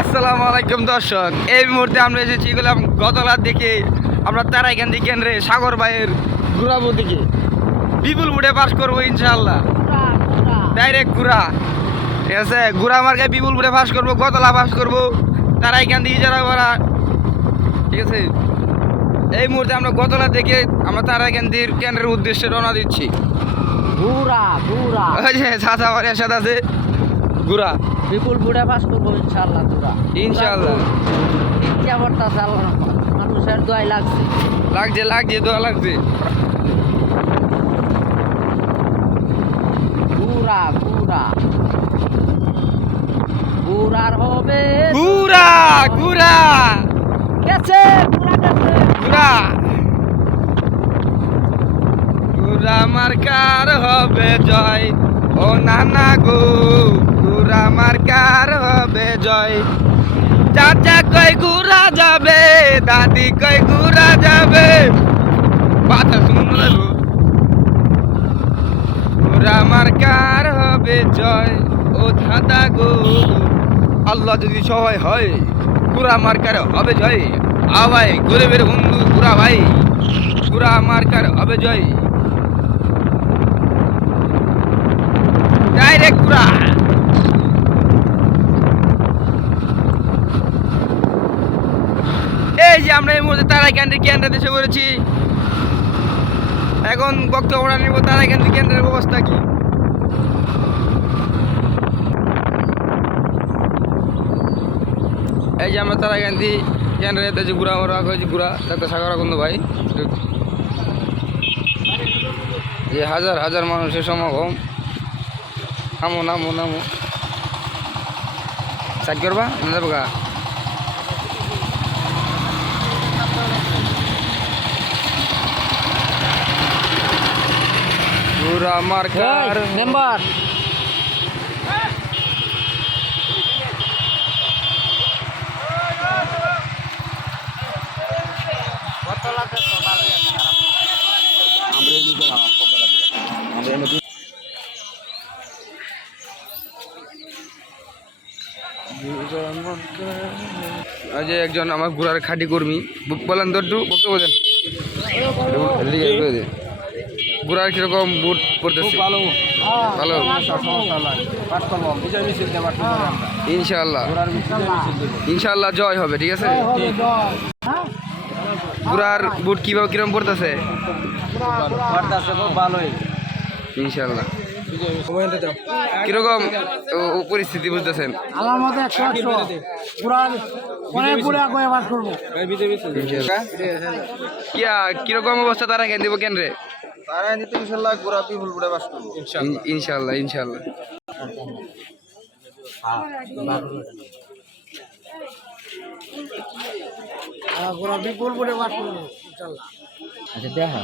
আসসালামু আলাইকুম দর্শক। এই মুহূর্তে আমরা এসেছি গেলাম গতলার দিকে। আমরা তারাইকান্দি কেন্দ্রে সাগর ভাইয়ের ঘুরাবো দিকে। বিপুল বুড়ে পাস করব ইনশাল্লাহ ডাইরেক্ট ঘুরা। ঠিক আছে? ঘুরা মার্কে বিপুল বুড়ে পাস করব গতলা পাস করব তারাইকান্দি ইজারা করা ঠিক আছে? এই মুহূর্তে আমরা গতলা থেকে আমরা তারাইকান্দির কেন্দ্রের উদ্দেশ্যে রওনা দিচ্ছি। চাচা বাড়ির সাথে আছে। ঘুরা। বিপুল বুড়া পাস করব ইনশাল্লাহ তোরা। ইনশাল্লাহ ইচ্ছা করতেছে আল্লাহ মানুষের দোয়াই লাগছে। লাগছে লাগছে দোয়া লাগছে। বুড়া বুড়া। বুড়ার হবে ঘুরা ঘুরা গেছে বুড়া গেছে। ঘুরা ঘুরা মার্কার হবে জয়। ও নানা গো। ঘুরা মার্কার হবে জয়। চাচা কই ঘুরা যাবে, দাদি কই ঘুরা যাবে? শুনুন লাগো ঘুরা মার্কার হবে জয়, ও দাদা গো আল্লাহ যদি সহায় হয় ঘুরা মার্কার হবে জয়। আবাই গরিবের বন্ধু ঘুরা ভাই ঘুরা মার্কার হবে জয় ডাইরেক্ট ঘুরা এই যে তারাই ক্যান্ডি কেন্দ্রে দেশে করেছি। এখন বক্তব্য নিব, তারাই ক্যান্ডি কেন্দ্রের ব্যবস্থা কি? এই যে আমরা তারা গান্ধী কেন্দ্রে যে ঘুরা ওরা কয়েছি ঘুরা ডাক্তার সাগর আকন্দ ভাই। যে হাজার হাজার মানুষের সমাগম। নামো নামো নামো। চাক করবা না গা। ঘুরা মার্কার মেম্বার যে একজন আমার ঘোড়ার খাঁটি কর্মী। বলেন তো একটু বক্তব্য দেন। ঘোড়ার কীরকম বুট পড়তেছে ভালো ভালো? ইনশাল্লাহ ইনশাল্লাহ জয় হবে ঠিক আছে? ঘোড়ার বুট কীভাবে কীরকম পড়তেছে ইনশাল্লাহ কীরকম পরিস্থিতি বুঝতেছেন? আমার মতে একশো একশো পুরা অনেক বুড়া করে বাস করব। কীরকম অবস্থা তারা কেন দিব কেন্দ্রে তারা নিতে ইনশাল্লাহ গোড়া পিপুল বুড়ে বাস করব। ইন- ইনশাল্লাহ ইনশাল্লাহ। পুরা বিপুল বুড়ে বাস করব আচ্ছা দেখা।